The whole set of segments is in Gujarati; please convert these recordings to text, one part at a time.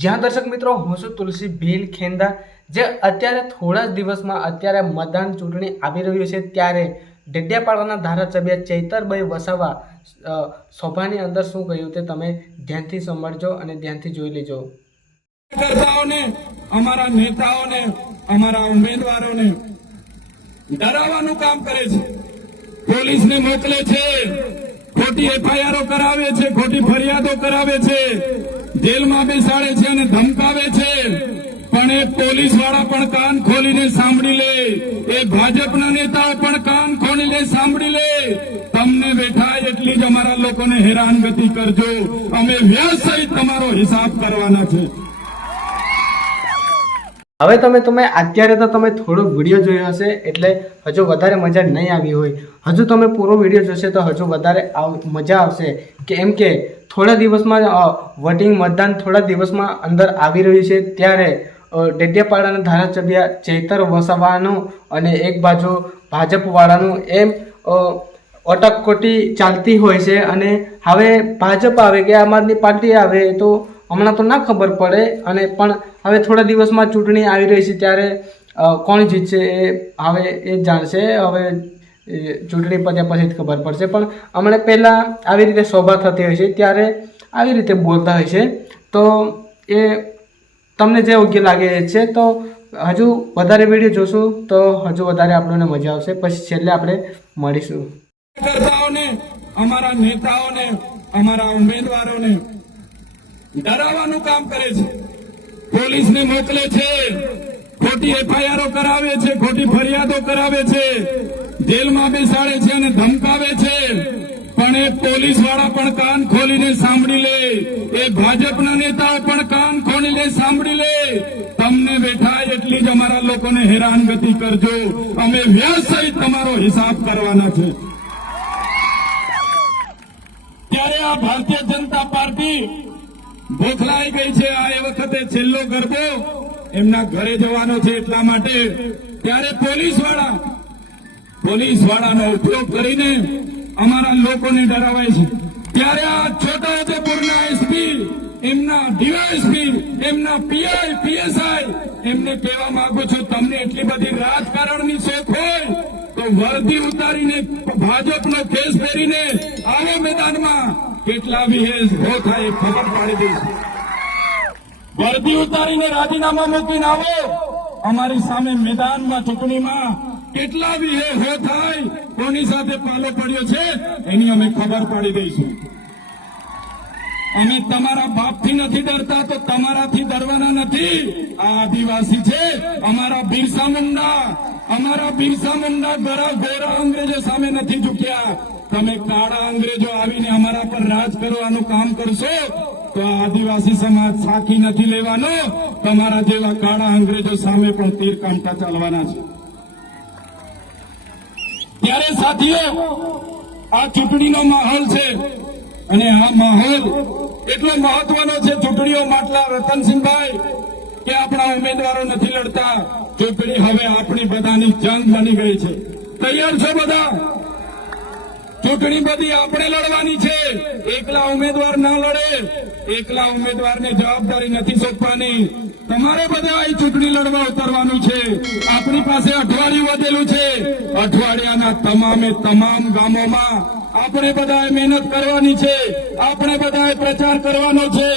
જ્યાં દર્શક મિત્રો હું છું તુલસી ભીલ ખેંદા જે અત્યારે થોડા જ દિવસમાં અત્યારે મતદાન ચૂંટણી આવી રહ્યું છે ત્યારે ડેડિયાપાડાના ધારાસભ્ય ચૈતરભાઈ વસાવા સભાની અંદર શું કહ્યું તે તમે ધ્યાનથી સમજજો અને ધ્યાનથી જોઈ લેજો। કાર્યકર્તાઓને અમારા નેતાઓને અમારા ઉમેદવારોને ડરાવવાનું કામ કરે છે, પોલીસને મોકલે છે, ખોટી એફઆઈઆરો કરાવે છે, ખોટી ફરિયાદો કરાવે છે, જેલમાં બેસાડે છે અને ધમકાવે છે। પણ એ પોલીસ વાળા પણ કાન ખોલીને સાંભળી લે, એ ભાજપના નેતાઓ પણ કાન ખોલીને સાંભળી લે। તમને બેઠા એટલી જ અમારા લોકોને હેરાનગતિ કરજો, અમે વ્યાસ સહિત તમારો હિસાબ કરવાના છે। હવે તમે અત્યારે તો તમે થોડો વિડીયો જોયો હશે એટલે હજુ વધારે મજા નહીં આવી હોય, હજુ તમે પૂરો વિડીયો જોશે તો હજુ વધારે મજા આવશે કેમ કે થોડા દિવસમાં વોટિંગ મતદાન થોડા દિવસમાં અંદર આવી રહ્યું છે ત્યારે ડેડિયાપાડાના ધારાસભ્ય ચૈતર વસાવાનું અને એક બાજુ ભાજપવાળાનું એમ અટકકોટી ચાલતી હોય છે અને હવે ભાજપ આવે કે આમ આદમી પાર્ટી આવે તો હમણાં તો ના ખબર પડે અને પણ હવે થોડા દિવસમાં ચૂંટણી આવી રહી છે ત્યારે કોણ જીતશે એ હવે એ જાણશે, હવે ચૂંટણી પત્યા પછી જ ખબર પડશે। પણ હમણાં પહેલાં આવી રીતે સભા થતી હોય છે ત્યારે આવી રીતે બોલતા હોય છે તો એ તમને જે યોગ્ય લાગે છે તો હજુ વધારે વિડીયો જોશું તો હજુ વધારે આપણને મજા આવશે, પછી છેલ્લે આપણે મળીશું। કાર્યકર્તાઓને અમારા નેતાઓને અમારા ઉમેદવારોને ડરાવવાનું કામ કરે છે, પોલીસને મોકલે છે, ખોટી એફઆઈઆરો કરાવે છે, ખોટી ફરિયાદો કરાવે છે, જેલમાં બેસાડે છે અને ધમકાવે છે। પણ એ પોલીસ વાળા પણ કાન ખોલીને સાંભળી લે, એ ભાજપના નેતાઓ પણ કાન ખોલીને સાંભળી લે। તમને બેઠા એટલી જ અમારા લોકોને હેરાનગતિ કરજો, અમે વ્યાસ સહિત તમારો હિસાબ કરવાના છે। ત્યારે આ ભારતીય જનતા પાર્ટી બોખલાઈ ગઈ છે, આ એ વખતે છેલ્લો ગરબો એમના ઘરે જવાનો છે એટલા માટે ત્યારે પોલીસ વાળાનો ઉપયોગ કરીને અમારા લોકોને ડરાવાય છે। ત્યારે આ છોટાઉદેપુરના એસપી, એમના ડીવાયએસપી, એમના પીઆઈ, પીએસઆઈ એમને કહેવા માંગુ છું, તમને એટલી બધી રાજકારણની શોખ હોય તો વર્દી ઉતારીને ભાજપનો કેસ પહેરીને આવો મેદાનમાં, કેટલા વિહેજ હો થાય ખબર પાડી દઈશું। વર્દી ઉતારીને રાજીનામા મૂકીને આવો અમારી સામે મેદાનમાં, ચૂંટણીમાં કેટલા વિહે હો થાય, કોની સાથે પાલો પડ્યો છે એની અમે ખબર પાડી દઈશું। અમે તમારા બાપથી નથી ડરતા તો તમારાથી ડરવાના નથી। આ આદિવાસી છે, અમારા બિરસા મુંડા ગોરા અંગ્રેજો સામે નથી ઝૂક્યા। તમે કાળા અંગ્રેજો આવીને અમારા પર રાજ કરવાનું કામ કરશો તો આદિવાસી સમાજ સાખી નથી લેવાનો, તમારા જેવા કાળા અંગ્રેજો સામે પણ તીર કાંટા ચાલવાના છે। ત્યારે સાથીઓ આ ચૂંટણીનો માહોલ છે અને આ માહોલ એટલો મહત્વનો છે ચૂંટણીઓ માટલા રતનસિંહભાઈ કે આપણા ઉમેદવારો નથી લડતા, ચૂંટણી હવે આપણી બધાની જંગ બની ગઈ છે। તૈયાર છો બધા? ચૂંટણી બધી આપણે લડવાની છે, એકલા ઉમેદવાર ના લડે, એકલા ઉમેદવારને જવાબદારી નથી સોંપવાની, તમારે બધા અહીં ચૂંટણી લડવા ઉતરવાનું છે। આપણી પાસે અઠવાડિયું વધેલું છે, અઠવાડિયાના તમામ ગામોમાં આપણે બધાએ મહેનત કરવાની છે, આપણે બધાએ પ્રચાર કરવાનો છે,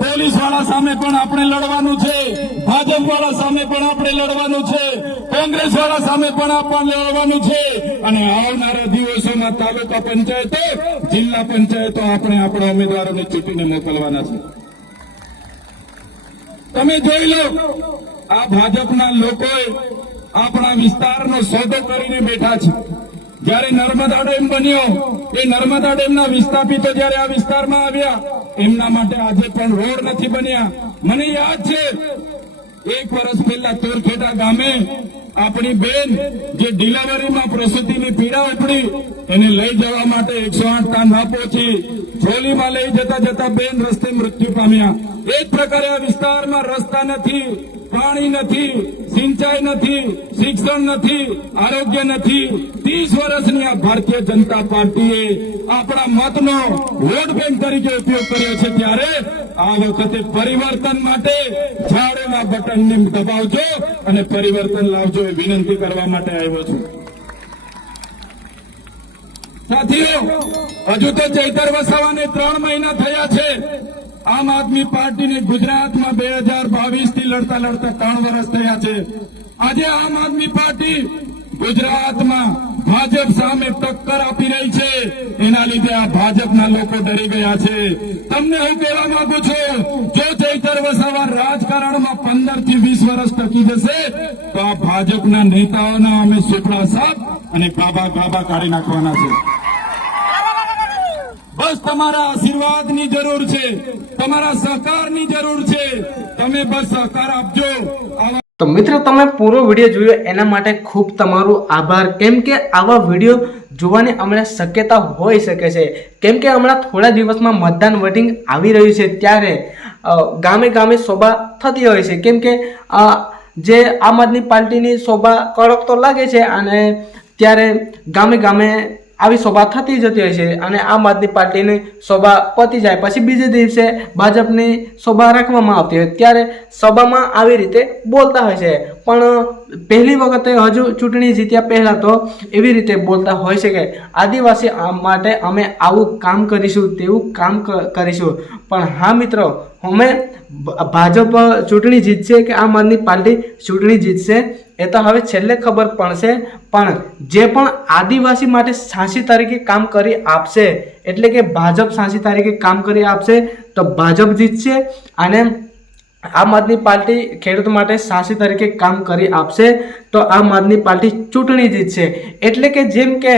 પોલીસ વાળા સામે પણ આપણે લડવાનું છે, ભાજપ વાળા સામે પણ આપણે લડવાનું છે, કોંગ્રેસ વાળા સામે પણ આપણે લડવાનું છે અને આવનારા દિવસોમાં તાલુકા પંચાયતો, જિલ્લા પંચાયતો આપણે આપણા ઉમેદવારોને ચૂંટીને મોકલવાના છે। તમે જોઈ લો, આ ભાજપના લોકોએ આપણા વિસ્તારનો સોદો કરીને બેઠા છે। જયારે નર્મદા ડેમ બન્યો, એ નર્મદા ડેમના વિસ્થાપિતો જયારે આ વિસ્તારમાં આવ્યા, એમના માટે આજે પણ રોડ નથી બન્યા। મને યાદ છે 1 વર્ષ પહેલા તોરખેડા ગામે આપણી બેન જે ડિલિવરીમાં પ્રસૂતિની પીડા ઉપડી, એને લઈ જવા માટે 108 તા ન પહોંચી, ટ્રોલીમાં લઈ જતા બેન રસ્તે મૃત્યુ પામ્યા। એ જ પ્રકારે આ વિસ્તારમાં રસ્તા નથી, પાણી નથી, સિંચાઈ નથી, શિક્ષણ નથી, આરોગ્ય નથી. 30 વર્ષની આ ભારતીય જનતા પાર્ટીએ આપણા મતનો વોટ બેંક તરીકે ઉપયોગ કર્યો છે. ત્યારે આ વખતે પરિવર્તન માટે ઝાડોના બટનને દબાવજો અને પરિવર્તન લાવજો એ વિનંતી કરવા માટે આવ્યો છું. સાથીઓ, હજુ તો ચૈતર વસાવાને 3 મહિના થયા છે. આમ આદમી પાર્ટીને ગુજરાતમાં 2022 થી લડતા 3 વર્ષ થયા છે. આજે આમ આદમી પાર્ટી ગુજરાતમાં ભાજપ સામે ટક્કર આપી રહી છે. એના લીધે આ ભાજપના લોકો ડરી ગયા છે. તમને હું કહેવા માંગુ છું, જો ચૈતર વસાવા રાજકારણમાં 15 થી 20 વર્ષ ટકી જશે તો આ ભાજપના નેતાઓના અમે સુપડા સાપ અને ગાભા કાઢી નાખવાના છે. બસ તમારા આશીર્વાદની જરૂર છે, તમારા સહકારની જરૂર છે. તમે બસ સહકાર આપજો. તો મિત્રો, તમે પૂરો વિડીયો જોયો એના માટે ખૂબ તમારો આભાર. કેમ કે આવા વિડીયો જોવાની હમણાં શક્યતા હોઈ શકે છે. કેમ કે હમણાં થોડા દિવસમાં મતદાન વોટિંગ આવી રહ્યું છે, ત્યારે ગામે ગામે સભા થતી હોય છે. કેમ કે જે આમ આદમી પાર્ટીની સભા કડક તો લાગે છે, અને ત્યારે ગામે ગામે આવી સભા થતી જતી હોય છે. અને આમ આદમી પાર્ટીની સભા પતી જાય પછી બીજે દિવસે ભાજપની સભા રાખવામાં આવતી હોય, ત્યારે સભામાં આવી રીતે બોલતા હોય છે. પણ પહેલી વખતે હજુ ચૂંટણી જીત્યા પહેલા તો એવી રીતે બોલતા હોય છે કે આદિવાસી માટે અમે આવું કામ કરીશું, તેવું કામ કરીશું. પણ હા મિત્રો, અમે ભાજપ ચૂંટણી જીતશે કે આમ આદમી પાર્ટી ચૂંટણી જીતશે એ તો હવે છેલ્લે ખબર પડશે. પણ જે પણ આદિવાસી માટે 86 તારીખે કામ કરી આપશે, એટલે કે ભાજપ 86 તારીખે કામ કરી આપશે તો ભાજપ જીતશે. અને આમ આદમી પાર્ટી ખેડૂત માટે 86 તારીખે કામ કરી આપશે તો આમ આદમી પાર્ટી ચૂંટણી જીતશે. એટલે કે જેમ કે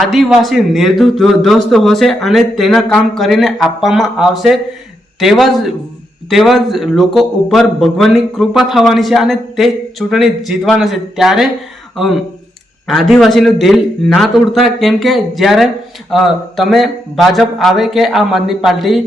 આદિવાસી નિર્દોષ હશે અને તેના કામ કરીને આપવામાં આવશે, તેવા જ લોકો ઉપર ભગવાનની કૃપા થવાની છે અને તે ચૂંટણી જીતવાના છે. ત્યારે આદિવાસીનું દિલ ના તોડતા. કેમ કે જ્યારે તમે ભાજપ આવે કે આમ આદમી પાર્ટી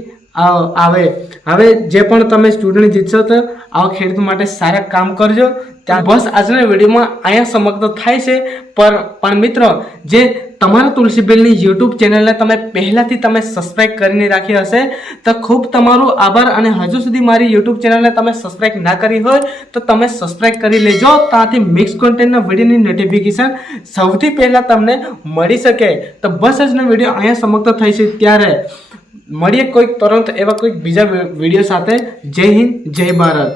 આવે, હવે જે પણ તમે ચૂંટણી જીતશો તો આવા ખેડૂત માટે સારા કામ કરજો. ત્યાં બસ આજના વિડીયોમાં અહીંયા સમાપ્ત થાય છે. પણ મિત્રો, જે તમારા તુલસીબેનની યુટ્યુબ ચેનલને તમે પહેલાંથી તમે સબસ્ક્રાઈબ કરીને રાખી હશે તો ખૂબ તમારો આભાર. અને હજુ સુધી મારી યુટ્યુબ ચેનલને તમે સબસ્ક્રાઈબ ના કરી હોય તો તમે સબસ્ક્રાઈબ કરી લેજો. ત્યાંથી મિક્સ કોન્ટેન્ટના વિડીયોની નોટિફિકેશન સૌથી પહેલાં તમને મળી શકે. તો બસ આજનો વિડીયો અહીંયા સમાપ્ત થાય છે. ત્યારે મળીએ કોઈક તરત એવા કોઈક બીજા વિડીયો સાથે. જય હિન્દ, જય ભારત.